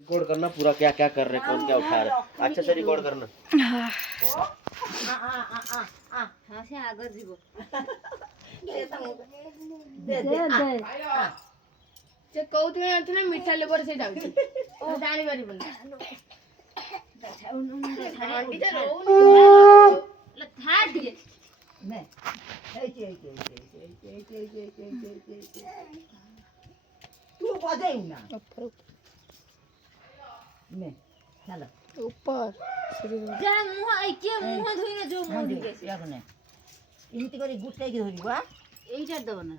record करना पूरा क्या क्या कर रहे कौन क्या उठा रहे अच्छे से रिकॉर्ड करना हाँ से आगर जीवो दे से कहू तुमे जानु ना मिठा लेबर से जाउची ओ जानि परिबन आंटी तो रोउनी ल था दिए ने तू बजाई ना ऊपर ने चलो ऊपर जा मुह आई के मुह धोइना जो मुह दिके यागने इमिति करी गुटाई के धरिबा এইটা দেব না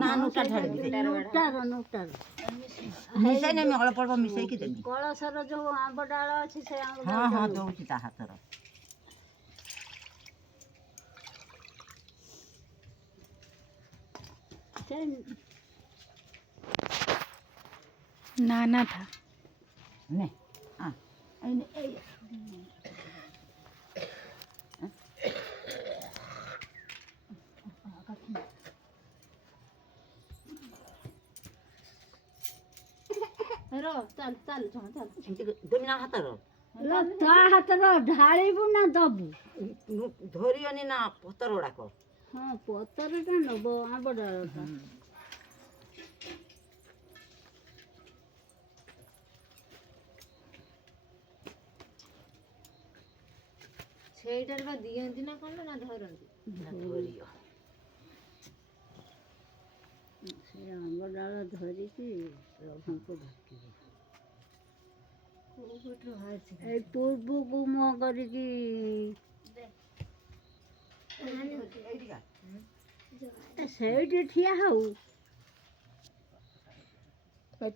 না নোটা ঢাড়ি দিতে নোটা মিশাই না আমি অল্প অল্প মিশাই কি দেবি কলসর যে আম্ব ডাল আছে সে আম্ব হ্যাঁ হ্যাঁ দଉଚি তা হাতର नाना था ने आ এই रो चल चल चल दोमिना हातର लो ता हातର ढाଳିବୁ ନା ଦବୁ ଧରିଅନି ନା ପତର ଗୁଡାକ ହଁ ପତରଟା ନବ ଆମ୍ବ ଡାଳଟା ସେଇଟାରେ ବା ଦିଅନ୍ତି ନା କଣ ନା ଧରନ୍ତି ଧରିଅ ସେ ଆମ୍ବ ଡାଳ ଧରିକି ପ୍ରଭୁଙ୍କୁ ଡାକିବେ କୋଉ ପଟରୁ ବାହାରିଛି ଏଇ ପୂର୍ବକୁ ମୁହଁ କରିକି ସେଇଠି ଠିଆ ହଉ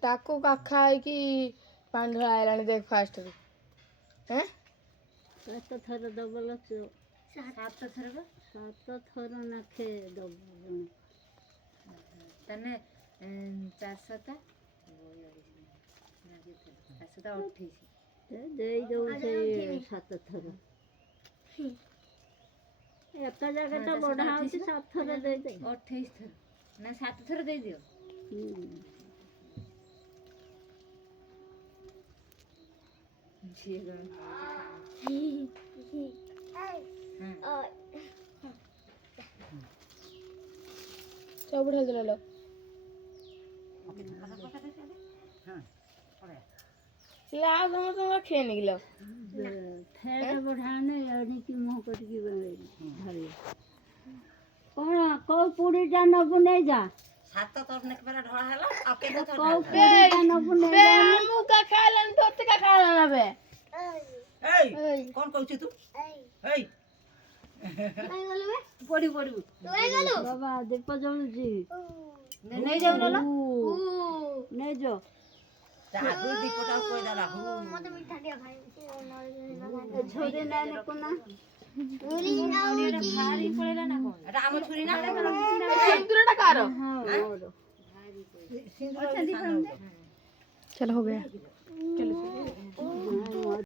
ତାକୁ କାଖା ହେଇକି ପାଣି ଢଳା ଆଇଲାଣି ଦେଖ ଫାଷ୍ଟରୁ ହେଁ 7 ଥର ଦବ ଲୋ 7 ଥର ବା 7 ଥର ନାଖେ ଦବ ତାନେ 400ଟା 428 ଦେଇ ଦଉ ସେ 7 ଥର ଏକା ଜାଗାଟା ବଢା ହଉଛି 7 ଥର ଦେଇ ଦେ 28 ଥର ନା 7 ଥର ଦେଇ ଦିଅ सब उठा दिला लो ला समस्त खेल निकलो ଫେର ବଢାନେ ଏଣିକି ମୁହଁ କରିକି ଧରି କଣ କୋଉ ପୁଡିଟା ନବୁ ନେଇ ଯା 7 ଥର ନେକବେରା ଢଳା ହେଲା ଆଉ କେତେ ଥର କୋଉ ପୁଡିଟା ନବୁ ନେଇ बे ଯା हमू का खालन तो का खालन बे ଏଇ କଣ କହୁଛୁ ତୁ ଏଇ ପଡି ପଡିବୁ ବାବା ଦୀପ ଜଳୁଛି ନେଇ ଯାଉ ନଲା ନେଇ ଯା ଆଗୁ ଦୀପଟା କଇ ଦେଲା मते मिठा दिया भाई ଝୋରେ ନାଇଁ କୋନା पूरी ना ଭାରି ପଳେଇଲା ନା କଣ ଏଟା ଆମ ଛୁରୀ ନା सिंदूर टा कार ହଁ ମୋର ସିନ୍ଦୁର चलो हो गया चलो